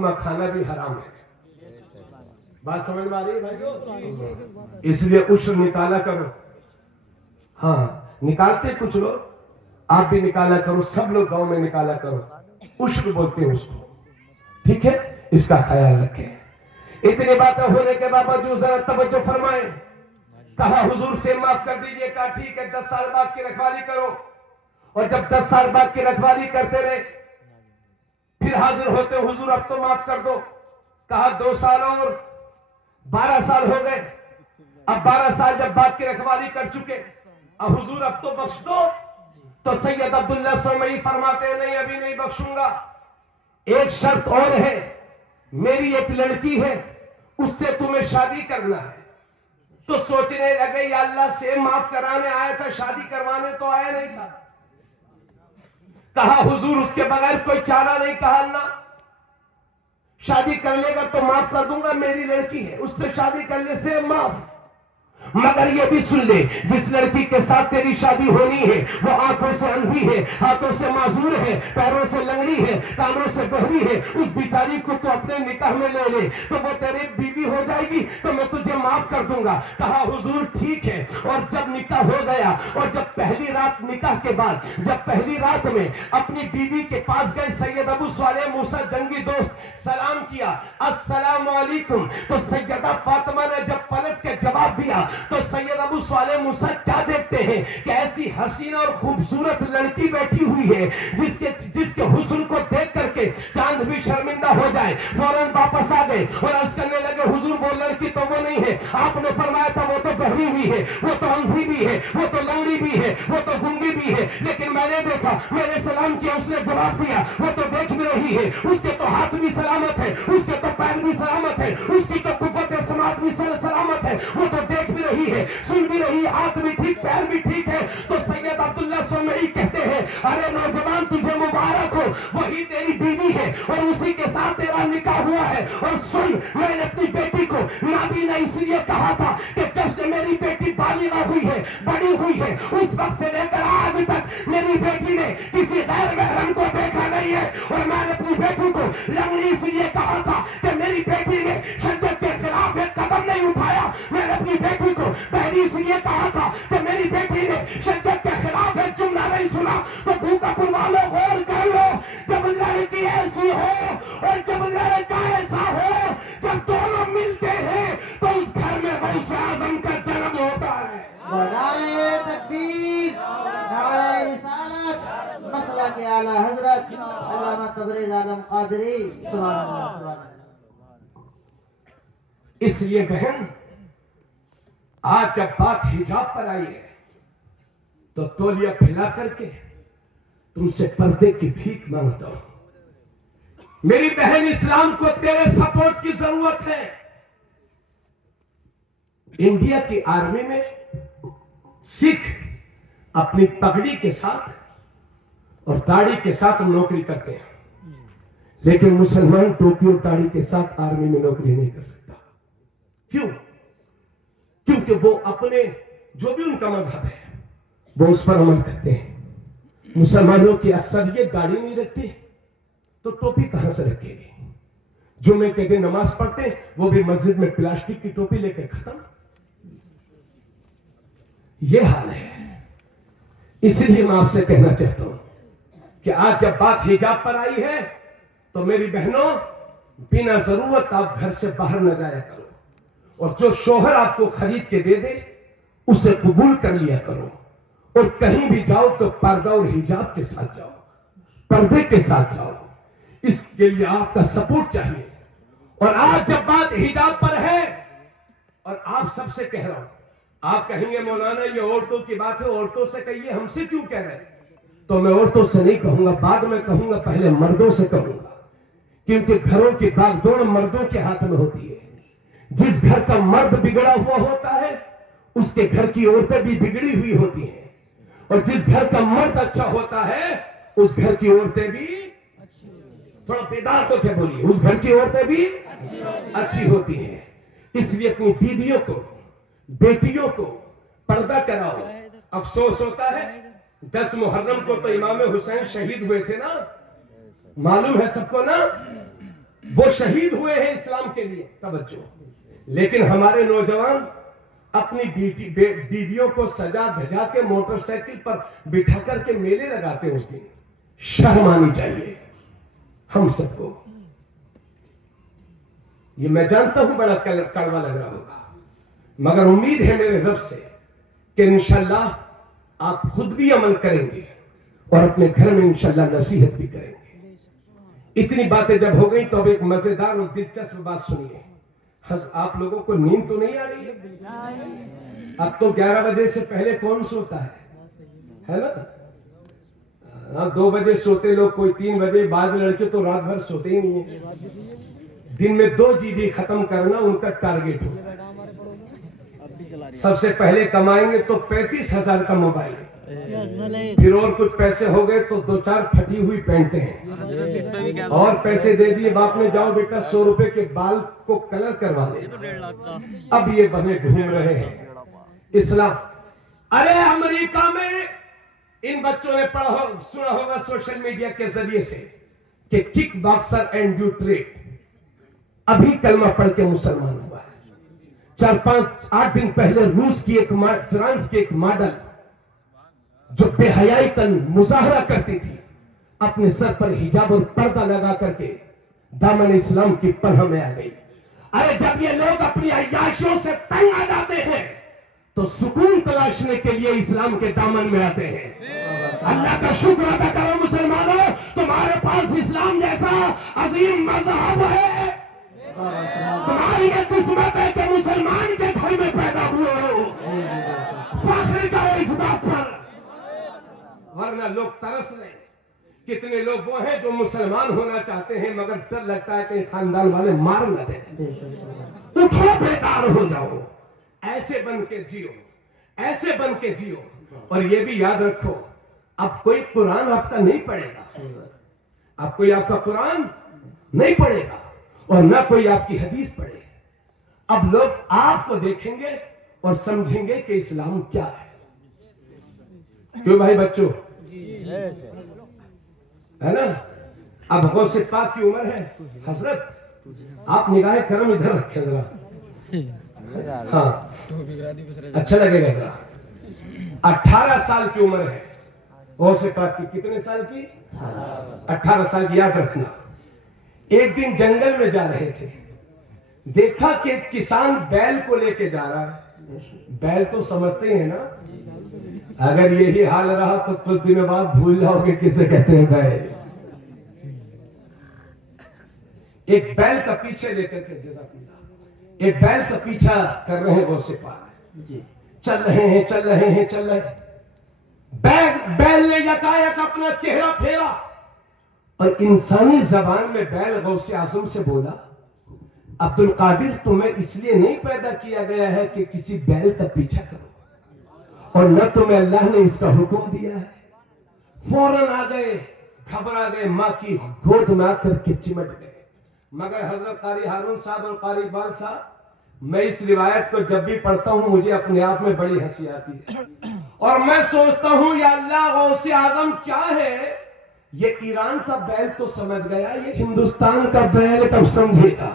حکمہ کھانا بھی حرام ہے. بات سمجھ میں آ رہی ہے بھائیو؟ اس لیے عشر نکالا کرو. ہاں نکالتے کچھ لوگ, آپ بھی نکالا کرو, سب لوگ گاؤں میں نکالا کرو. عشر بولتے ہیں اس کو, ٹھیک ہے؟ اس کا خیال رکھیں. اتنی باتیں ہونے کے باوجود ذرا توجہ فرمائیں. کہا حضور سے معاف کر دیجئے, کہا ٹھیک ہے 10 سال بعد کی رکھوالی کرو. اور جب 10 سال بعد کی رکھوالی کرتے رہے, پھر حاضر ہوتے حضور اب تو معاف کر دو. کہا 2 سال اور 12 سال ہو گئے. اب 12 سال جب بعد کی رکھوالی کر چکے, اب حضور اب تو بخش دو. تو سید عبداللہ سومئی فرماتے ہیں نہیں ابھی نہیں بخشوں گا, ایک شرط اور ہے, میری ایک لڑکی ہے اس سے تمہیں شادی کرنا ہے. تو سوچنے لگے یا اللہ سے معاف کرانے آیا تھا, شادی کروانے تو آیا نہیں تھا. کہا حضور اس کے بغیر کوئی چارہ نہیں. کہا اللہ شادی کر لے گا تو معاف کر دوں گا, میری لڑکی ہے اس سے شادی کرنے سے معاف. مگر یہ بھی سن لے, جس لڑکی کے ساتھ تیری شادی ہونی ہے وہ آنکھوں سے اندھی ہے, ہاتھوں سے معذور ہے, پیروں سے لنگڑی ہے, کانوں سے بہری ہے. اس بیچاری کو تو اپنے نکاح میں لے لے تو وہ تیرے بیوی ہو جائے گی تو میں تجھے معاف کر دوں گا. کہا حضور ٹھیک ہے. اور جب نکاح ہو گیا, اور جب پہلی رات نکاح کے بعد, جب پہلی رات میں اپنی بیوی کے پاس گئے, سید ابو صالح موسیٰ جنگی دوست, سلام کیا, السلام علیکم. تو سیدہ فاطمہ نے جب پلٹ کے جواب دیا تو سید ابو صالح موسیٰ کیا دیکھتے ہیں کہ ایسی حسین اور خوبصورت لڑکی بیٹھی ہوئی ہے جس کے حسن کو دیکھ کر کے چاند بھی شرمندہ ہو جائے. فوراً واپس آ گئے اور عرض کرنے لگے حضور وہ لڑکی تو وہ نہیں ہے, آپ نے فرمایا تھا وہ تو بہری ہوئی ہے, وہ تو اندھی بھی ہے, وہ تو لنگڑی بھی ہے, وہ تو گنگی بھی ہے, لیکن میں نے دیکھا, میں نے سلام کیا, اس نے جواب دیا, وہ تو دیکھ بھی رہی ہے, اس کے تو ہاتھ بھی سلامت ہے, اس کے تو پیر بھی سلامت ہے, اس کی تو قوت سماعت بھی سلامت ہے, وہ تو دیکھ بھی رہی ہے, سن بھی رہی, ہاتھ بھی ٹھیک, پیر بھی ٹھیک ہے. تو سید عبداللہ سومئی کہتے ہیں ارے نوجوان تجھے مبارک ہو, وہی تیری بیوی ہے اور اسی کے ساتھ تیرا نکاح ہوا ہے. اور سن, میں نے اپنی بیٹی کو نابینا اس لیے کہا تھا کہ جب سے میری بیٹی بالغہ ہوئی ہے, بڑی ہوئی ہے, اس وقت سے لے کر آج تک میری بیٹی نے کسی غیر محرم کو دیکھا نہیں ہے. اور میں نے اپنی بیٹی کو لنگڑی اس لیے کہا تھا کہ میری بیٹی نے شدت کے خلاف ایک قدم نہیں اٹھایا. میں نے اپنی بیٹی کو بہری اس لیے کہا تھا کہ میری بیٹی نے شدت کے خلاف ایک جملہ نہیں سنا. تو بھوکا پور والوں غور کر لو, جب لڑکی ایسی ہو اور جب لڑکا ایسا ہو, جب دونوں ملتے ہیں تو اس گھر میں غوث اعظم کا جنم ہوتا ہے. نعرہ تکبیر, نعرہ رسالت, مسئلہ کے اعلیٰ حضرت علامہ تبریز عالم قادری, سبحان اللہ سبحان اللہ. اس لیے بہن آج جب بات حجاب پر آئی ہے تو تولیہ پھیلا کر کے تم سے پردے کی بھیک مانگتا ہوں. میری بہن اسلام کو تیرے سپورٹ کی ضرورت ہے. انڈیا کی آرمی میں سکھ اپنی پگڑی کے ساتھ اور داڑھی کے ساتھ نوکری کرتے ہیں, لیکن مسلمان ٹوپی اور داڑھی کے ساتھ آرمی میں نوکری نہیں کر سکتا. کیوں؟ کیونکہ وہ اپنے جو بھی ان کا مذہب ہے وہ اس پر عمل کرتے ہیں. مسلمانوں کی اکثریت داڑھی نہیں رکھتی تو ٹوپی کہاں سے رکھے گی؟ جمعے کے دن نماز پڑھتے وہ بھی مسجد میں پلاسٹک کی ٹوپی لے کے ختم. یہ حال ہے. اس لیے میں آپ سے کہنا چاہتا ہوں کہ آج جب بات حجاب پر آئی ہے تو میری بہنوں بنا ضرورت آپ گھر سے باہر نہ جایا کرو, اور جو شوہر آپ کو خرید کے دے دے اسے قبول کر لیا کرو. اور کہیں بھی جاؤ تو پردہ اور حجاب کے ساتھ جاؤ, پردے کے ساتھ جاؤ. اس کے لیے آپ کا سپورٹ چاہیے. اور آج جب بات حجاب پر ہے اور آپ سب سے کہہ رہا ہوں, آپ کہیں گے مولانا یہ عورتوں کی بات ہے, عورتوں سے کہیے, ہم سے کیوں کہہ رہے ہیں؟ تو میں عورتوں سے نہیں کہوں گا, بعد میں کہوں گا, پہلے مردوں سے کہوں گا. کیونکہ گھروں کی باغ دوڑ مردوں کے ہاتھ میں ہوتی ہے. جس گھر کا مرد بگڑا ہوا ہوتا ہے اس کے گھر کی عورتیں بھی بگڑی ہوئی ہوتی ہیں, اور جس گھر کا مرد اچھا ہوتا ہے اس گھر کی عورتیں بھی, تھوڑا بیدار ہو کے بولیے, اس گھر کی عورتیں بھی اچھی ہوتی ہیں. اس لیے اپنی بیویوں کو, بیٹیوں کو پردہ کراؤ. افسوس ہوتا ہے 10 محرم کو تو امام حسین شہید ہوئے تھے نا, معلوم ہے سب کو نا. وہ شہید ہوئے ہیں اسلام کے لیے، توجہ. لیکن ہمارے نوجوان اپنی بیویوں کو سجا دھجا کے موٹر سائیکل پر بٹھا کر کے میلے لگاتے ہیں. اس دن شرم آنی چاہیے ہم سب کو. یہ میں جانتا ہوں بڑا کڑوا لگ رہا ہوگا، مگر امید ہے میرے رب سے کہ انشاءاللہ آپ خود بھی عمل کریں گے اور اپنے گھر میں انشاءاللہ نصیحت بھی کریں گے. اتنی باتیں جب ہو گئی تو اب ایک مزیدار اور دلچسپ بات سنیے. آپ لوگوں کو نیند تو نہیں آ رہی ہے؟ اب تو 11 بجے سے پہلے کون سوتا ہے نا؟ 2 بجے سوتے لوگ، کوئی 3 بجے، بعض لڑکے تو رات بھر سوتے ہی نہیں ہیں. دن میں 2 GB ختم کرنا ان کا ٹارگٹ ہوتا ہے. سب سے پہلے کمائیں گے تو 35,000 کا موبائل، پھر اور کچھ پیسے ہو گئے تو 2-4 پھٹی ہوئی پینٹیں ہیں، اور پیسے دے دیے باپ نے، جاؤ بیٹا 100 روپے کے بال کو کلر کروا لے. اب یہ بنے گھوم رہے ہیں اسلام. ارے امریکہ میں ان بچوں نے سنا ہوگا سوشل میڈیا کے ذریعے سے کہ کک باکسر اینڈریو ٹیٹ ابھی کلمہ پڑھ کے مسلمان ہوا ہے. 4-5-8 دن پہلے روس کی فرانس کی ایک ماڈل جو بے حیائی کا مظاہرہ کرتی تھی، اپنے سر پر حجاب اور پردہ لگا کر کے دامن اسلام کی پناہ میں آ گئی. ارے جب یہ لوگ اپنی عیاشیوں سے تنگ آ جاتے ہیں تو سکون تلاشنے کے لیے اسلام کے دامن میں آتے ہیں. اللہ کا شکر ادا کرو مسلمانوں، تمہارے پاس اسلام جیسا عظیم مذہب ہے. تمہاری یہ قسمت ہے کہ مسلمان کے گھر میں پیدا ہوئے ہو. فخر کرو اس بات پر، ورنہ لوگ ترس رہے ہیں. کتنے لوگ وہ ہیں جو مسلمان ہونا چاہتے ہیں مگر ڈر لگتا ہے کہ خاندان والے مار نہ دیں. اٹھو بیدار ہو جاؤ، ایسے بن کے جیو، ایسے بن کے جیو. اور یہ بھی یاد رکھو، اب کوئی قرآن آپ کا نہیں پڑھے گا، اب کوئی آپ کا قرآن نہیں پڑھے گا اور نہ کوئی آپ کی حدیث پڑھے. اب لوگ آپ کو دیکھیں گے اور سمجھیں گے کہ اسلام کیا ہے. کیوں بھائی بچوں، ہے نا؟ اب غوث پاک کی عمر ہے. حضرت آپ نگاہ کرم ادھر رکھیں ذرا، ہاں اچھا لگے گا ذرا. 18 سال کی عمر ہے غوث پاک کی. کتنے سال کی؟ 18 سال کی. یاد رکھنا، ایک دن جنگل میں جا رہے تھے، دیکھا کہ کسان بیل کو لے کے جا رہا ہے. بیل تو سمجھتے ہیں نا، اگر یہی حال رہا تو کچھ دنوں بعد بھول جاؤ گے کسے کہتے ہیں بیل. ایک بیل کا پیچھے لے کر کے، جزاک اللہ، ایک بیل کا پیچھا کر رہے ہیں غوث پاک. چل رہے ہیں چل رہے ہیں چل رہے ہیں. بیل نے یکایک اپنا چہرہ پھیرا اور انسانی زبان میں بیل غوث اعظم سے بولا، عبد القادر تمہیں اس لیے نہیں پیدا کیا گیا ہے کہ کسی بیل کا پیچھا کرو، اور نہ تمہیں اللہ نے اس کا حکم دیا ہے. فوراً آ گئے، گھبرا گئے، ماں کی گود میں آ کر کے چمٹ گئے. مگر حضرت قاری ہارون صاحب اور قاری اقبال صاحب، میں اس روایت کو جب بھی پڑھتا ہوں مجھے اپنے آپ میں بڑی ہنسی آتی ہے، اور میں سوچتا ہوں یا اللہ غوث اعظم کیا ہے، یہ ایران کا بیل تو سمجھ گیا، یہ ہندوستان کا بیل کب سمجھے گا؟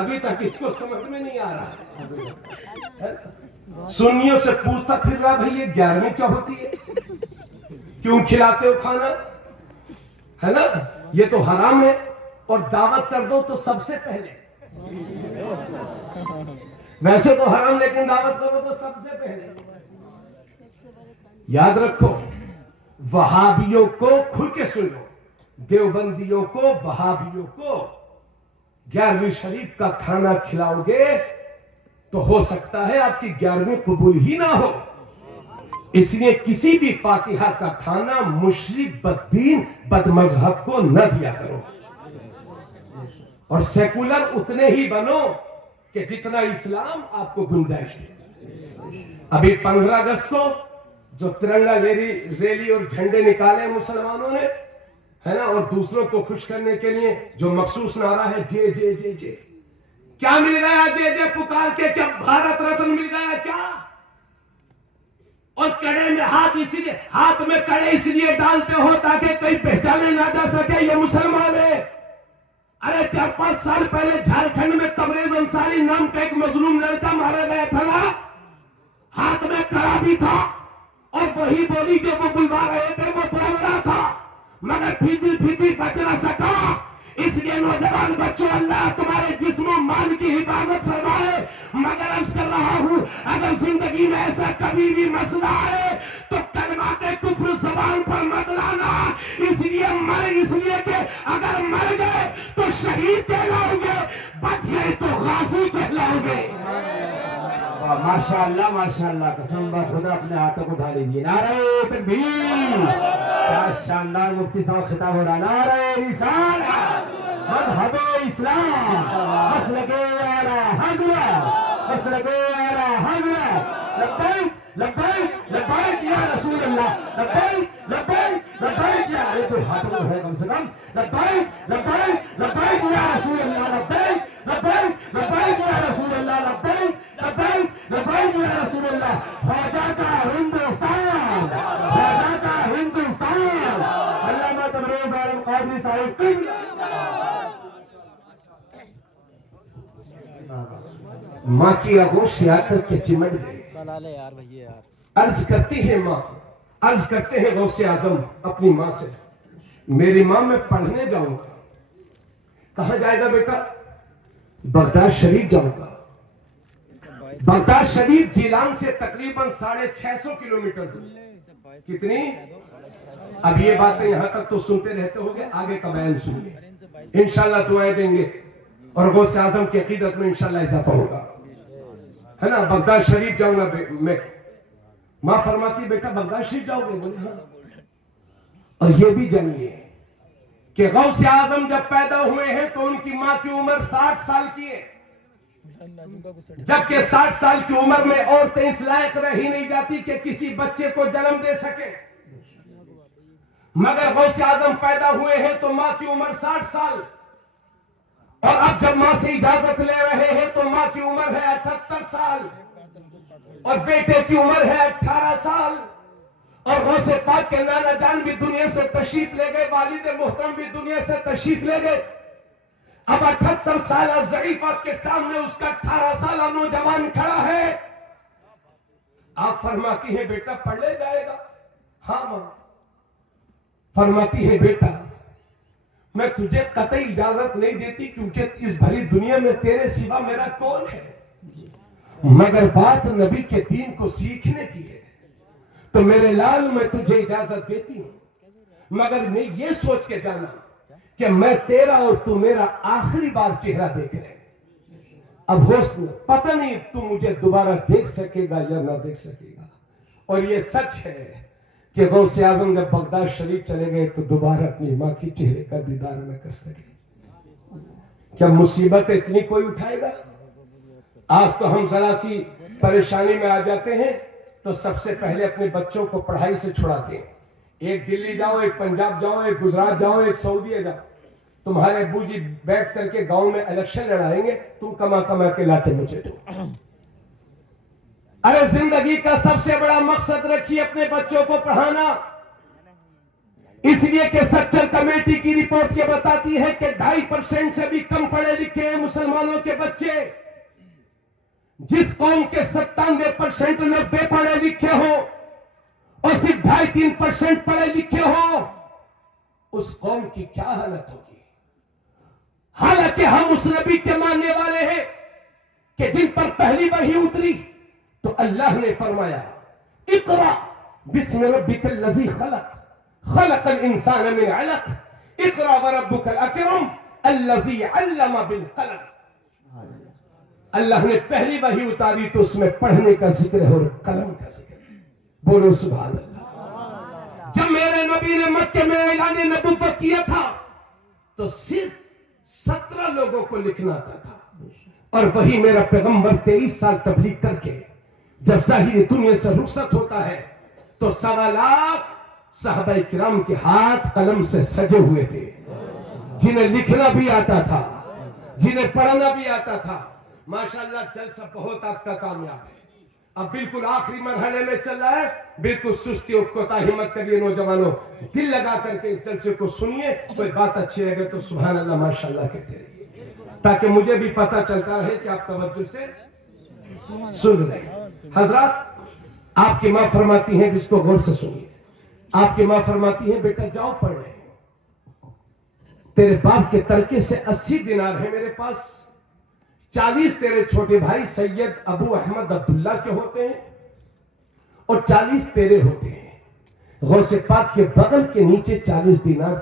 ابھی تک اس کو سمجھ میں نہیں آ رہا. سنیوں سے پوچھتا پھر رہا، بھئی یہ 11ویں کیا ہوتی ہے، کیوں کھلاتے ہو کھانا، ہے نا؟ یہ تو حرام ہے، اور دعوت کر دو تو سب سے پہلے، ویسے تو حرام لیکن دعوت کرو تو سب سے پہلے. یاد رکھو، وہابیوں کو کھل کے سن لو، دیوبندیوں کو، وہابیوں کو 11ویں شریف کا کھانا کھلاؤ گے تو ہو سکتا ہے آپ کی 11ویں قبول ہی نہ ہو. اس لیے کسی بھی فاتحہ کا کھانا مشرک، بددین، بد مذہب کو نہ دیا کرو، اور سیکولر اتنے ہی بنو کہ جتنا اسلام آپ کو گنجائش دے. ابھی 15 اگست کو جو ترنگا ریلی اور جھنڈے نکالے مسلمانوں نے، ہے نا، اور دوسروں کو خوش کرنے کے لیے جو مخصوص نعرہ ہے جے جے جے جے، کیا مل گیا جے جے پکار کے؟ کیا بھارت رتن مل گیا کیا؟ اور کڑے میں ہاتھ میں کڑے اس لیے ڈالتے ہو تاکہ کوئی پہچانے نہ جا سکے یہ مسلمان ہے. ارے 4-5 سال پہلے جھارکھنڈ میں تبریز انصاری نام کا ایک مظلوم لڑکا مارا گیا تھا نا, ہاتھ میں کڑا بھی تھا اور وہی بولی جو وہ بلوا رہے تھے وہ بول رہا تھا, مگر پھر بھی بچ نہ سکا. اس لیے نوجوان بچوں, اللہ تمہارے جسم و مال کی حفاظت فرمائے. مگر عرض کر رہا ہوں, اگر زندگی میں ایسا کبھی بھی مسئلہ آئے تو کلمات کفر زبان پر مت لانا. اس لیے کہ اگر مر گئے تو شہید کہلاؤ گے, بچ گئے تو غازی کہلاؤ گے. ماشاءاللہ قسم خدا اپنے ہاتھوں کو اٹھا لیجیے. نعرہ تکبیر. کیا شاندار مفتی صاحب خطاب ہو رہا. نعرہ رسالت, مذہب اسلام, مسلک اعلیٰ حضرت, مسلک اعلیٰ حضرت. لبیک لبیک لبیک یا رسول اللہ, لبیک لبیک لبیک یا, کوئی ہاتھوں کو ہے کم سے کم. لبیک لبیک لبیک یا رسول اللہ, لبیک لبیک لبیک یا رسول اللہ, لبیک لبیک لبیک یا رسول اللہ. خواجہ کا ہندوستان, خواجہ کا ہندوستان. علامہ تبریز عالم قادری صاحب قبلہ. ماں کی آغوش سے آ کر کے چمٹ گئے. عرض کرتی ہے ماں, عرض کرتے ہیں غوث اعظم اپنی ماں سے, میری ماں میں پڑھنے جاؤں گا. کہاں جائے گا بیٹا؟ بغداد شریف جاؤں گا. بغداد شریف جیلان سے تقریباً 650 کلومیٹر دور. کتنی؟ اب یہ باتیں یہاں تک تو سنتے رہتے ہوگے, آگے کا بیان سنیے. انشاءاللہ دعائیں دیں گے اور غوث اعظم کی عقیدت میں انشاءاللہ اضافہ ہوگا, ہے نا. بغداد شریف جاؤں گا میں. ماں فرماتی بیٹا بغداد شریف جاؤ گے؟ بولے ہاں. اور یہ بھی جانیے کہ غوث اعظم جب پیدا ہوئے ہیں تو ان کی ماں کی عمر 60 سال کی ہے, جبکہ 60 سال کی عمر میں عورتیں اس لائق رہ ہی نہیں جاتی کہ کسی بچے کو جنم دے سکے. مگر غوث اعظم پیدا ہوئے ہیں تو ماں کی عمر 60 سال, اور اب جب ماں سے اجازت لے رہے ہیں تو ماں کی عمر ہے 78 سال اور بیٹے کی عمر ہے 18 سال. اور غوث پاک کے نانا جان بھی دنیا سے تشریف لے گئے, والد محترم بھی دنیا سے تشریف لے گئے. اب 78 سالہ ضعیفہ کے سامنے اس کا 18 سالہ نوجوان کھڑا ہے. آپ فرماتی ہے بیٹا پڑھ لے جائے گا؟ ہاں ماں. فرماتی ہے بیٹا میں تجھے قطعی اجازت نہیں دیتی کیونکہ اس بھری دنیا میں تیرے سوا میرا کون ہے, مگر بات نبی کے دین کو سیکھنے کی ہے تو میرے لال میں تجھے اجازت دیتی ہوں. مگر میں یہ سوچ کے جانا کہ میں تیرا اور تو میرا آخری بار چہرہ دیکھ رہے ہیں. اب حسن پتہ نہیں تو مجھے دوبارہ دیکھ سکے گا یا نہ دیکھ سکے گا. اور یہ سچ ہے کہ غوث اعظم جب بغداد شریف چلے گئے تو دوبارہ اپنی ماں کی چہرے کا دیدار نہ کر سکے. کیا مصیبت اتنی کوئی اٹھائے گا؟ آج تو ہم ذرا سی پریشانی میں آ جاتے ہیں تو سب سے پہلے اپنے بچوں کو پڑھائی سے چھڑاتے ہیں. ایک دلی جاؤ, ایک پنجاب جاؤ, ایک گجرات جاؤ, ایک سعودیہ جاؤ, تمہارے ابو جی بیٹھ کر کے گاؤں میں الیکشن لڑائیں گے, تم کما کما کے لاتے مجھے دو. ارے زندگی کا سب سے بڑا مقصد رکھیے اپنے بچوں کو پڑھانا. اس لیے کہ سیکٹر کمیٹی کی رپورٹ یہ بتاتی ہے کہ 2.5% سے بھی کم پڑھے لکھے ہیں مسلمانوں کے بچے. جس قوم کے 97% لوگ بے پڑھے لکھے ہو اور صرف 2.5-3% پڑھے لکھے ہو, اس قوم کی کیا حالت ہوگی. حالانکہ ہم اس نبی کے ماننے والے ہیں کہ جن پر پہلی وحی اتری تو اللہ نے فرمایا اقرا بسم ربک الذی خلق خلق الانسان من علق اقرا وربک الاکرم الذی علم بالقلم. اللہ نے پہلی وحی اتاری تو اس میں پڑھنے کا ذکر ہے اور قلم کا ذکر ہے. بولو سبحان اللہ. جب میرے نبی نے مکے میں اعلان نبوت کیا تھا تو صرف 17 لوگوں کو لکھنا آتا تھا, اور وہی میرا پیغمبر 23 سال تبلیغ کر کے جب ظاہری دنیا سے رخصت ہوتا ہے تو 1.25 لاکھ صحابہ کرام کے ہاتھ قلم سے سجے ہوئے تھے, جنہیں لکھنا بھی آتا تھا, جنہیں پڑھنا بھی آتا تھا. ماشاءاللہ جلسہ بہت آپ کا کامیاب ہے. اب بالکل آخری مرحلے میں چل رہا ہے. بالکل سستی اور کوتاہی مت کریے نوجوانوں, دل لگا کر کے اس جلسے کو سنیے. کوئی بات اچھی لگے تو سبحان اللہ ماشاءاللہ کہتے رہیے, تاکہ مجھے بھی پتہ چلتا رہے کہ آپ توجہ سے سن رہے ہیں. حضرات, آپ کی ماں فرماتی ہیں, جس کو غور سے سنیے, آپ کی ماں فرماتی ہیں بیٹا جاؤ پڑھ رہے ہیں, تیرے باپ کے ترکے سے 80 دینار ہے میرے پاس, 40 تیرے چھوٹے بھائی سید ابو احمد عبداللہ کے ہوتے ہیں اور 40 تیرے ہوتے ہیں. غوث پاک کے بغل کے نیچے 40 دینار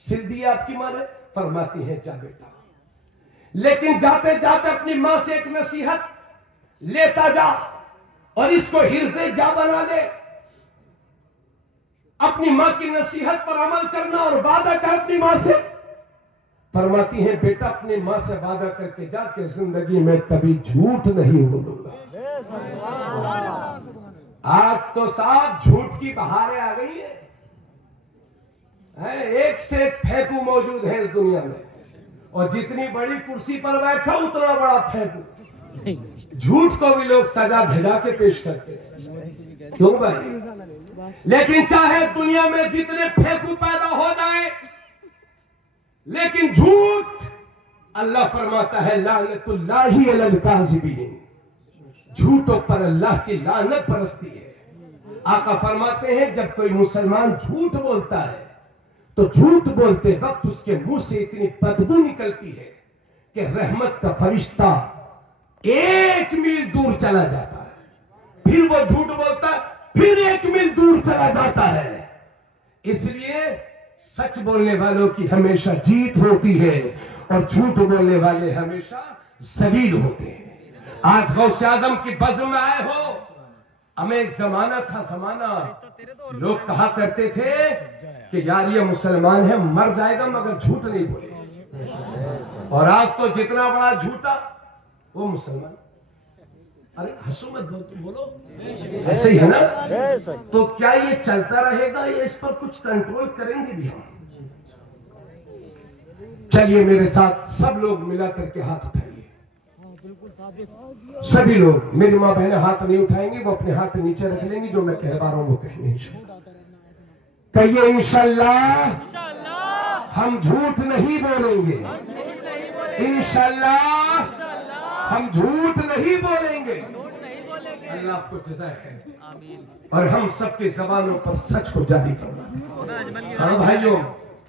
سل دیا آپ کی ماں نے. فرماتی ہے جا بیٹا, لیکن جاتے جاتے اپنی ماں سے ایک نصیحت لیتا جا اور اس کو حرز جا بنا لے. اپنی ماں کی نصیحت پر عمل کرنا اور وعدہ کر اپنی ماں سے. فرماتی ہیں بیٹا اپنی ماں سے وعدہ کر کے جا کہ زندگی میں کبھی جھوٹ نہیں بولوں گا. آج تو صاحب جھوٹ کی بہاریں آ گئی ہیں, ایک سے ایک پھینکو موجود ہے اس دنیا میں, اور جتنی بڑی کرسی پر بیٹھا اتنا بڑا پھینکو. جھوٹ کو بھی لوگ سجا بھجا کے پیش کرتے ہیں, کیوں بھائی؟ لیکن چاہے دنیا میں جتنے پھینکو پیدا ہو جائیں, لیکن جھوٹ اللہ فرماتا ہے لعنت اللہ علی الکاذبین, جھوٹوں پر اللہ کی لعنت برستی ہے. آقا فرماتے ہیں جب کوئی مسلمان جھوٹ بولتا ہے تو جھوٹ بولتے وقت اس کے منہ سے اتنی بدبو نکلتی ہے کہ رحمت کا فرشتہ 1 میل دور چلا جاتا ہے. پھر وہ جھوٹ بولتا ہے, پھر 1 میل دور چلا جاتا ہے. اس لیے سچ بولنے والوں کی ہمیشہ جیت ہوتی ہے اور جھوٹ بولنے والے ہمیشہ ذلیل ہوتے ہیں. آج غوث اعظم کی بزم میں آئے ہو. ہمیں ایک زمانہ تھا, لوگ کہا کرتے تھے کہ یار یہ مسلمان ہے, مر جائے گا مگر جھوٹ نہیں بولے. اور آج تو جتنا بڑا جھوٹا وہ مسلمان. ارے ہنسو مت, بولو ایسے ہی ہے نا. تو کیا یہ چلتا رہے گا یا اس پر کچھ کنٹرول کریں گے بھی ہم؟ چلیے میرے ساتھ سب لوگ ملا کر کے ہاتھ اٹھائیے. سبھی لوگ, میری ماں بہنیں ہاتھ نہیں اٹھائیں گی, وہ اپنے ہاتھ نیچے رکھ لیں گی, جو میں کہہ رہا ہوں وہ کہیں گے کہیے انشاءاللہ ہم جھوٹ نہیں بولیں گے. انشاءاللہ ہم جھوٹ نہیں بولیں گے. اللہ آپ کو جزائے خیر, اور ہم سب کے زبانوں پر سچ کو جاری فرمائے. ہاں بھائیوں,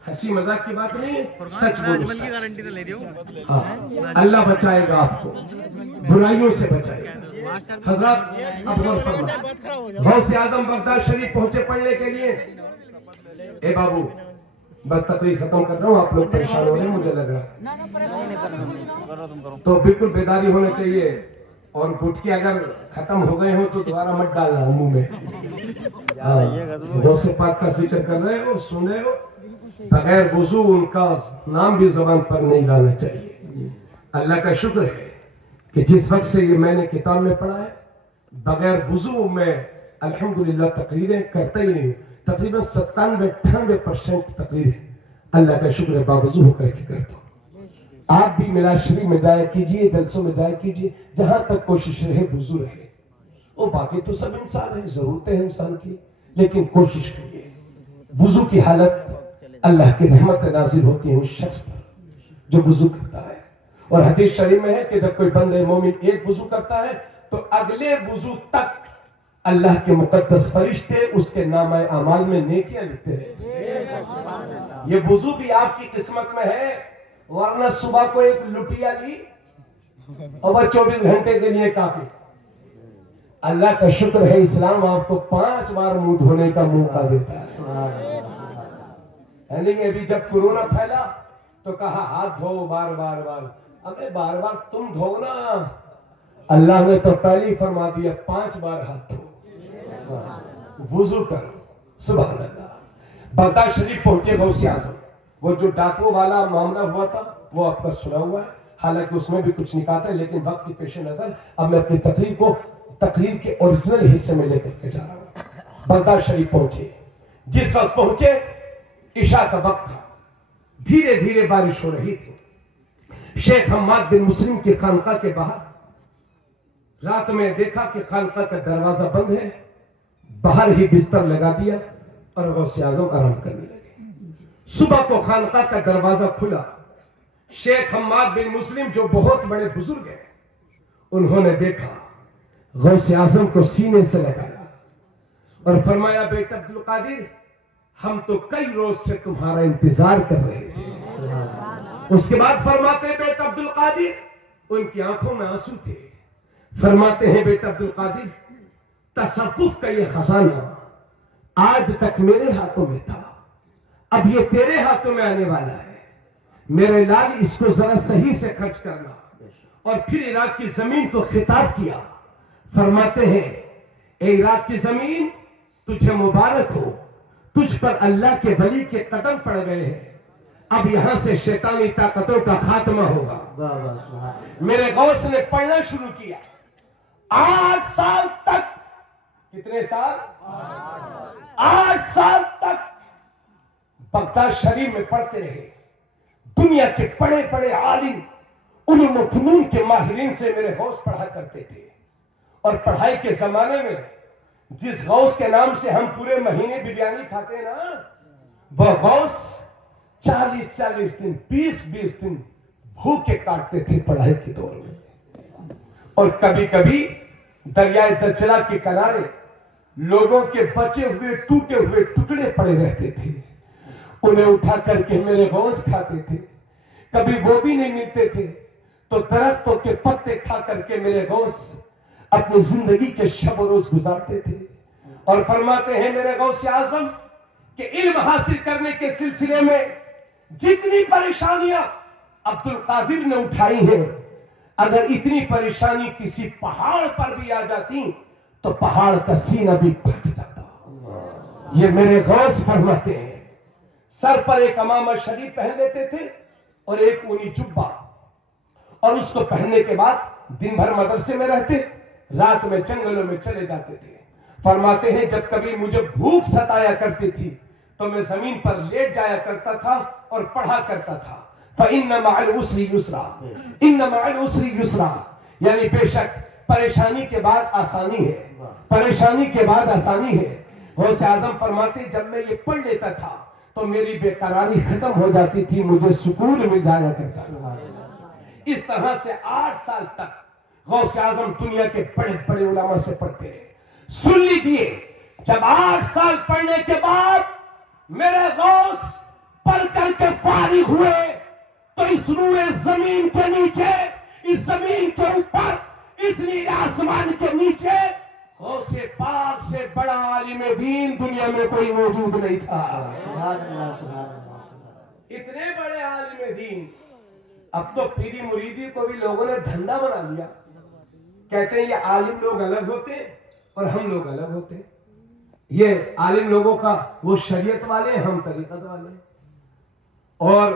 ہنسی مذاق کی بات نہیں, سچ بولو. ہاں, اللہ بچائے گا آپ کو, برائیوں سے بچائے گا. حضرات اب غور فرمائیں, غوث اعظم بغداد شریف پہنچے پڑھنے کے لیے. اے بابو بس تقریر ختم کر رہا ہوں, آپ لوگ پریشان ہو رہے ہیں مجھے لگ رہا ہے, تو بالکل بیداری ہونا چاہیے. اور گٹکے اگر ختم ہو گئے ہو تو دوبارہ مت ڈالنا منہ میں. غوث پاک کا ذکر کر رہے ہو, سن رہے ہو, بغیر وضو ان کا نام بھی زبان پر نہیں لانا چاہیے. اللہ کا شکر ہے کہ جس وقت سے یہ میں نے کتاب میں پڑھا ہے, بغیر وضو میں الحمدللہ تقریریں کرتا ہی نہیں. تقریباً 97-98% تقریریں اللہ کا شکر ہے باوضو ہو کر کے کرتا ہوں. آپ بھی میلاد شریف میں جایا کیجئے, جلسوں میں جایا کیجئے, جہاں تک کوشش رہے وضو رہے. وہ باقی تو سب انسان ہیں, ضرورتیں ہیں انسان کی, لیکن کوشش کریے. وضو کی حالت اللہ کی رحمت نازل ہوتی ہے اس شخص پر جو وضو کرتا ہے. اور حدیث شریف میں ہے کہ جب کوئی بندہ مومن ایک وضو کرتا ہے تو اگلے وضو تک اللہ کے مقدس فرشتے اس کے نامہ اعمال میں نیکیاں لکھتے رہے. یہ وضو بھی آپ کی قسمت میں ہے, ورنہ صبح کو ایک لٹیا لی اور وہ 24 گھنٹے کے لیے کافی. اللہ کا شکر ہے اسلام آپ کو 5 بار منہ دھونے کا موقع دیتا ہے. یعنی ابھی جب کورونا پھیلا تو کہا ہاتھ دھو بار بار بار. ابے بار بار تم دھو نا, اللہ نے تو پہلی فرما دیا 5 بار ہاتھ دھو, وضو کرو. سبحان اللہ. بغداد شریف پہنچے غوث اعظم. وہ جو ڈاکو والا معاملہ ہوا تھا وہ آپ کا سنا ہوا ہے, حالانکہ اس میں بھی کچھ نکاتا ہے, لیکن وقت کی پیش نظر اب میں اپنی تقریر کے اوریجنل حصے میں لے کر کے جا رہا ہوں. بغداد شریف پہنچے. جس وقت پہنچے عشاء کا وقت تھا, دھیرے دھیرے بارش ہو رہی تھی. شیخ حماد بن مسلم کی خانقاہ کے باہر رات میں دیکھا کہ خانقاہ کا دروازہ بند ہے، باہر ہی بستر لگا دیا اور غوث اعظم آرام کرنے لگے۔ صبح کو خانقاہ کا دروازہ کھلا، شیخ حماد بن مسلم جو بہت بڑے بزرگ ہیں، انہوں نے دیکھا، غوث اعظم کو سینے سے لگایا اور فرمایا بیٹا عبدالقادر، ہم تو کئی روز سے تمہارا انتظار کر رہے تھے۔ اس کے بعد فرماتے ہیں بیٹا عبدالقادر، ان کی آنکھوں میں آنسو تھے، فرماتے ہیں بیٹا عبدالقادر، تصوف کا یہ خزانہ آج تک میرے ہاتھوں میں تھا، اب یہ تیرے ہاتھوں میں آنے والا ہے، میرے لال اس کو ذرا صحیح سے خرچ کرنا۔ اور پھر عراق کی زمین کو خطاب کیا، فرماتے ہیں اے عراق کی زمین، تجھے مبارک ہو، تجھ پر اللہ کے ولی کے قدم پڑ گئے ہیں، اب یہاں سے شیطانی طاقتوں کا خاتمہ ہوگا۔ واہ واہ سبحان اللہ۔ میرے غوث نے پڑھنا شروع کیا، 8 سال تک، کتنے سال؟ 8 سال تک بغداد شریف میں پڑھتے رہے۔ دنیا کے بڑے بڑے عالم، علوم و فنون کے ماہرین سے میرے غوث پڑھا کرتے تھے، اور پڑھائی کے زمانے میں جس غوث کے نام سے ہم پورے مہینے بریانی کھاتے ہیں نا، وہ غوث 40 دن 20 دن بھوکے کاٹتے تھے پڑھائی کے دور میں۔ اور کبھی کبھی دریائے دجلہ کے کنارے لوگوں کے بچے ہوئے ٹوٹے ہوئے ٹکڑے پڑے رہتے تھے، انہیں اٹھا کر کے میرے غوث کھاتے تھے۔ کبھی وہ بھی نہیں ملتے تھے تو درختوں کے پتے کھا کر کے میرے غوث اپنی زندگی کے شب و روز گزارتے تھے۔ اور فرماتے ہیں میرے غوث اعظم کہ علم حاصل کرنے کے سلسلے میں جتنی پریشانیاں عبدالقادر نے اٹھائی ہیں، اگر اتنی پریشانی کسی پہاڑ پر بھی آ جاتی تو پہاڑ کا سینہ بھی پھٹ جاتا۔ یہ میرے غوث فرماتے ہیں، سر پر ایک عمامہ شریف پہن لیتے تھے اور ایک اونی جبہ، اور اس کو پہننے کے بعد دن بھر مدرسے میں رہتے، رات میں جنگلوں میں چلے جاتے تھے۔ فرماتے ہیں جب کبھی مجھے بھوک ستایا کرتی تھی تو میں زمین پر لیٹ جایا کرتا تھا اور پڑھا کرتا تھا، فَإِنَّ مَعَ الْعُسْرِ يُسْرًا، إِنَّ مَعَ الْعُسْرِ يُسْرًا، یعنی بے شک پریشانی کے بعد آسانی ہے، پریشانی کے بعد آسانی ہے۔ غوث اعظم فرماتے جب میں یہ پڑھ لیتا تھا تو میری بے قراری ختم ہو جاتی تھی، مجھے سکون مل جایا کرتا تھا۔ اس طرح سے 8 سال تک غوث اعظم دنیا کے بڑے بڑے علماء سے پڑھتے رہے۔ سن لیجئے، جب 8 سال پڑھنے کے بعد میرے غوث پڑھ کر کے فارغ ہوئے تو اس روئے زمین کے نیچے، اس زمین کے اوپر، اس نیلے آسمان کے نیچے غوث پاک سے بڑا عالم دین دنیا میں کوئی موجود نہیں تھا۔ سبحان اللہ سبحان اللہ سبحان اللہ۔ اتنے بڑے عالم دین، اب تو پیری مریدی کو بھی لوگوں نے دھندا بنا لیا، کہتے ہیں یہ عالم لوگ الگ ہوتے ہیں اور ہم لوگ الگ ہوتے ہیں، یہ عالم لوگوں کا وہ شریعت والے ہیں، ہم طریقت والے ہیں، اور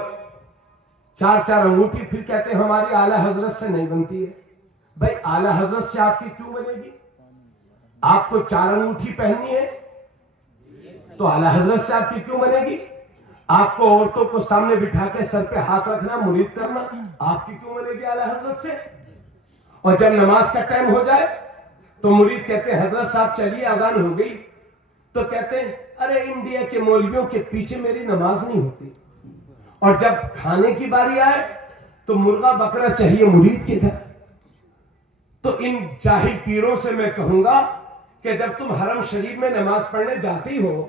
4 انگوٹھی پھر کہتے ہیں ہماری اعلیٰ حضرت سے نہیں بنتی ہے۔ بھائی اعلیٰ حضرت سے آپ کی کیوں بنے گی؟ آپ کو 4 انگوٹھی پہننی ہے تو اعلیٰ حضرت سے آپ کی کیوں بنے گی؟ آپ کو عورتوں کو سامنے بٹھا کے سر پہ ہاتھ رکھنا، مرید کرنا، آپ کی کیوں بنے گی اعلیٰ حضرت سے؟ اور جب نماز کا ٹائم ہو جائے تو مرید کہتے ہیں حضرت صاحب چلیے اذان ہو گئی، تو کہتے ہیں ارے انڈیا کے مولویوں کے پیچھے میری نماز نہیں ہوتی۔ اور جب کھانے کی باری آئے تو مرغا بکرا چاہیے مرید کے گھر۔ تو ان جاہل پیروں سے میں کہوں گا کہ جب تم حرم شریف میں نماز پڑھنے جاتی ہو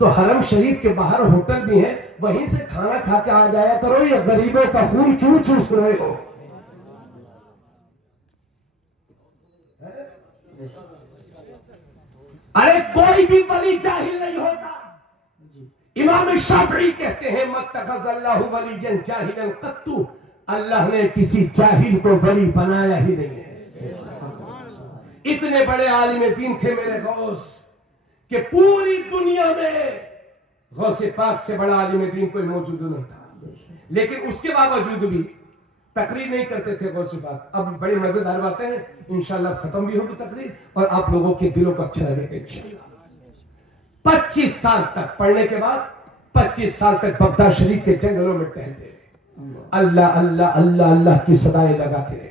تو حرم شریف کے باہر ہوٹل بھی ہیں، وہیں سے کھانا کھا کے آ جایا کرو، یہ غریبوں کا خون کیوں چوس رہے ہو؟ ارے کوئی بھی ولی جاہل نہیں ہوتا۔ امام شافعی کہتے ہیں مَتَّخَذَ اللَّهُ وَلِيًّا جَاهِلًا قَطُّ، اللہ نے کسی جاہل کو ولی بنایا ہی نہیں ہے۔ اتنے بڑے عالم دین تھے میرے غوث کہ پوری دنیا میں غوث پاک سے بڑا عالم دین کوئی موجود نہیں تھا، لیکن اس کے باوجود بھی تقریر نہیں کرتے تھے غوث پاک۔ اب بڑی مزیدار باتیں ہیں، انشاءاللہ ختم بھی ہوگی تقریر اور آپ لوگوں کے دلوں کو اچھا لگے گا انشاءاللہ۔ 25 سال تک پڑھنے کے بعد 25 سال تک بغداد شریف کے جنگلوں میں ٹہلتے رہے، اللہ اللہ اللہ اللہ کی صدائیں لگاتے رہے۔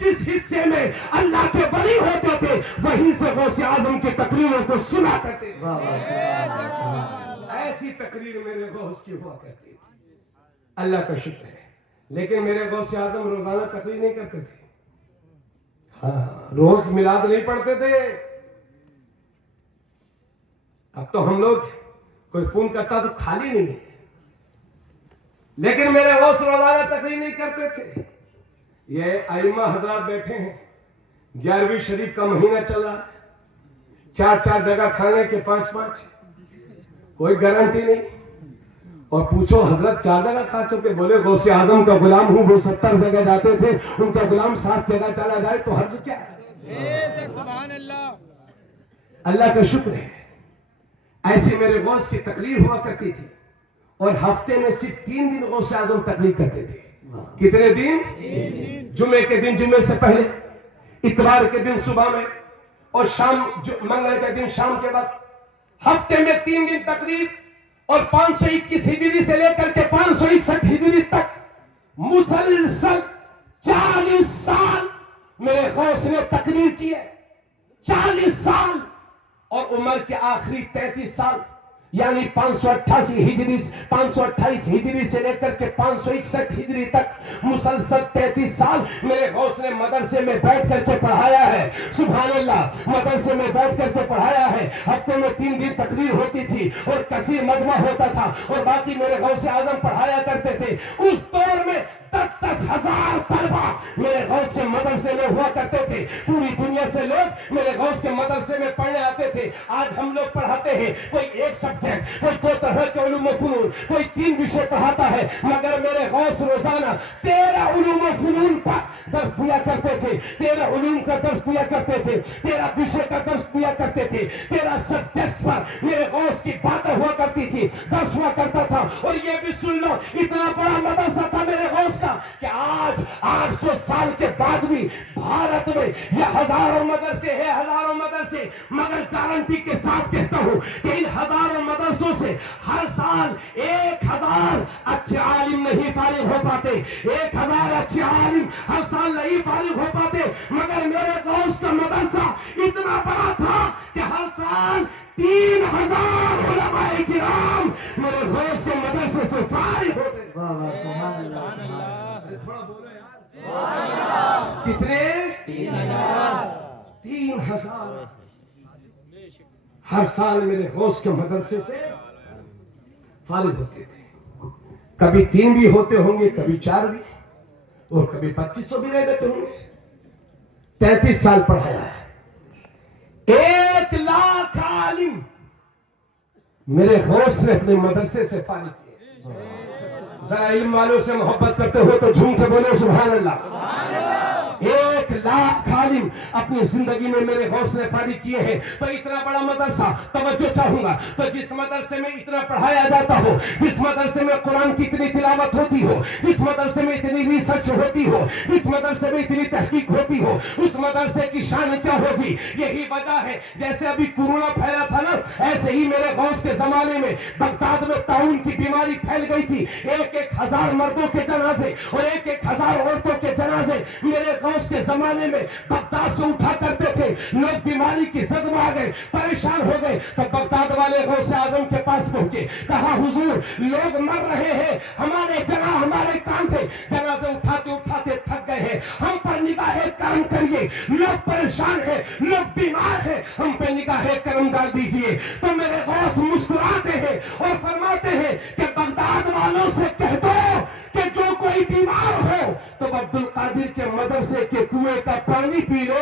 جس حصے میں اللہ کے ولی ہوتے تھے وہیں سے غوث اعظم کی تقریروں کو سنا کرتے تھے. ایسی تقریر میرے غوث کی ہوا کرتی تھی. اللہ کا شکر ہے. لیکن میرے غوث اعظم روزانہ تقریر نہیں کرتے تھے. ہاں روز میلاد نہیں پڑھتے تھے. اب تو ہم لوگ کوئی فون کرتا تو خالی نہیں ہے. لیکن میرے غوث روزانہ تقریر نہیں کرتے تھے. یہ ائمہ حضرات بیٹھے ہیں, 11ویں شریف کا مہینہ چل رہا ہے, 4 جگہ کھانے کے 5 کوئی گارنٹی نہیں. اور پوچھو حضرت 4 جگہ کھا چکے؟ بولے غوث اعظم کا غلام ہوں, وہ 70 جگہ جاتے تھے, ان کا غلام 7 جگہ چلا جائے تو حرج کیا ہے؟ سبحان اللہ. اللہ کا شکر ہے. ایسے میرے غوث کی تقریر ہوا کرتی تھی. اور ہفتے میں صرف 3 دن غوث اعظم تقریر کرتے تھے. کتنے دن؟ جمعے کے دن جمعے سے پہلے, اتوار کے دن صبح میں, اور منگل کے دن شام کے وقت. ہفتے میں 3 دن تقریر. اور 521 ہجری سے لے کر کے 561 ہجری تک مسلسل 40 سال میرے غوث نے تقریر کی ہے. 40 سال. اور عمر کے آخری 33 سال یعنی 528 ہجری سے لے کر کے 561 ہجری تک مسلسل 33 سال میرے غوث نے مدرسے میں بیٹھ کر کے پڑھایا ہے. سبحان اللہ. مدرسے میں بیٹھ کر کے پڑھایا ہے. ہفتے میں 3 دن تقریر ہوتی تھی اور کثیر مجمع ہوتا تھا, اور باقی میرے غوث اعظم پڑھایا کرتے تھے. اس دور میں 10,000 طلبہ میرے غوث کے مدرسے میں ہوا کرتے تھے. پوری دنیا سے لوگ میرے غوث کے مدرسے میں پڑھنے آتے تھے. آج ہم لوگ پڑھاتے ہیں, کوئی ایک سبجیکٹ, کوئی 2 طرح کے علوم و فنون, کوئی 3 وشے پڑھاتا ہے, مگر میرے غوث روزانہ 13 علوم و فنون پر درس دیا کرتے تھے. 13 علوم کا درس دیا کرتے تھے, 13 وشے کا درس دیا کرتے تھے. 13 سبجیکٹس پر میرے غوث کی باتیں ہوا کرتی تھی, درس ہوا کرتا تھا. اور یہ بھی سن لو, اتنا بڑا مدرسہ تھا میرے غوث کا کہ آج 800 سال کے بعد بھی بھارت میں یہ ہزاروں مدرسے ہیں, ہزاروں مدرسے. مگر گارنٹی کے ساتھ کہتا ہوں کہ ان ہزاروں مدرسوں سے ہر سال 1000 اچھے عالم نہیں فارغ ہو پاتے. 1000 اچھے عالم ہر سال نہیں فارغ ہو پاتے. مگر میرے غوث کا مدرسہ اتنا بڑا تھا کہ ہر سال 3000 علماء کرام میرے غوث کے مدرسے سے فارغ ہوتے. سبحان اللہ. تھوڑا بولو یار. کتنے؟ 3000 ہر سال میرے غوث کے مدرسے سے فارغ ہوتے تھے. کبھی 3 بھی ہوتے ہوں گے, کبھی 4 بھی, اور کبھی 2500 بھی رہ دیتے ہوں گے. 33 سال پڑھایا ہے. 1 لاکھ عالم میرے غوث نے اپنے مدرسے سے فارغ کیے. ذرا علم والوں سے محبت کرتے ہو تو جھوم کے بولو سبحان اللہ. 1 لاکھ عالم اپنی زندگی میں میرے غوث نے فارغ کیے ہیں. تو اتنا بڑا مدرسہ, توجہ چاہوں گا, تو جس مدرسے میں اتنا پڑھایا جاتا ہو, جس مدرسے میں قرآن کی اتنی تلاوت ہوتی ہو, جس مدرسے میں اتنی ریسرچ ہوتی ہو, جس مدرسے میں اتنی تحقیق ہوتی ہو, اس مدرسے کی شان کیا ہوگی. یہی وجہ ہے جیسے ابھی کورونا پھیلا تھا نا, ایسے ہی میرے غوث کے زمانے میں بغداد میں طاعون کی بیماری پھیل گئی تھی. 1,000 مردوں کے جنازے اور 1,000 عورتوں کے جنازے میرے غوث کے زمانے میں بغداد سے اٹھا کرتے تھے. لوگ بیماری کی زد میں آ گئے, پریشان ہو گئے, تو بغداد والے غوث اعظم کے پاس پہنچے. کہا حضور لوگ مر رہے ہیں, ہمارے کام تھے, جنازے اٹھاتے اٹھاتے تھک گئے ہیں, ہم پر نگاہ کرم کریے. لوگ پریشان ہیں, لوگ بیمار ہیں, ہم پہ نگاہ کرم ڈال دیجئے. تو میرے غوث مسکراتے ہیں اور فرماتے ہیں کہ بغداد والوں سے کہہ دو کہ جو کوئی بیمار ہو تو عبد القادر کے مدرسے کے کنویں کا پانی پی لے,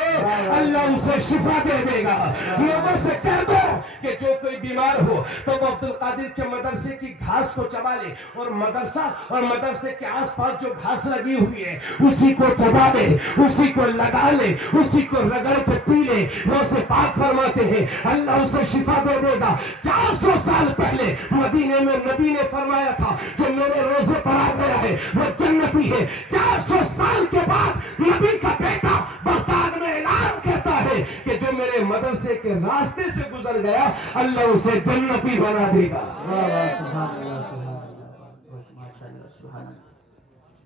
اللہ اسے شفا دے دے گا. لوگوں سے کہہ دو کہ جو کوئی بیمار ہو تو وہ عبد القادر کے مدرسے کی گھاس کو چبا لے, اور مدرسہ اور مدرسے کے آس پاس جو گھاس لگی ہوئی ہے اسی کو چبا لے, اسی کو لگا لے, اسی کو رگڑ کے پی لے. غوث پاک فرماتے ہیں اللہ اسے شفا دے دے گا. 400 سال پہلے مدینے میں نبی نے فرمایا تھا جو میرے روزے پر آ گیا ہے وہ جنتی ہے. 400 سال کے بعد نبی کا بیٹا بغداد میں اعلان کرتا ہے کہ جو میرے مدرسے کے راستے سے گزر گیا اللہ اسے جنتی بنا دے گا.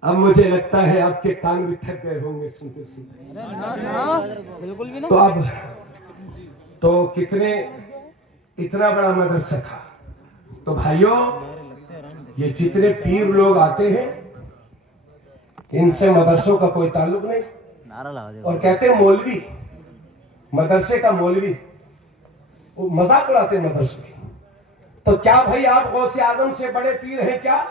اب مجھے لگتا ہے آپ کے کان بھی تھک گئے ہوں گے سنتے سنتے. تو اب تو اتنا بڑا مدرسہ تھا. تو بھائیوں یہ جتنے پیر لوگ آتے ہیں ان سے مدرسوں کا کوئی تعلق نہیں. اور کہتے ہیں مولوی, مدرسے کا مولوی, وہ مذاق اڑاتے ہیں مدرسوں کی. تو کیا بھائی آپ غوث اعظم سے بڑے پیر ہیں کیا؟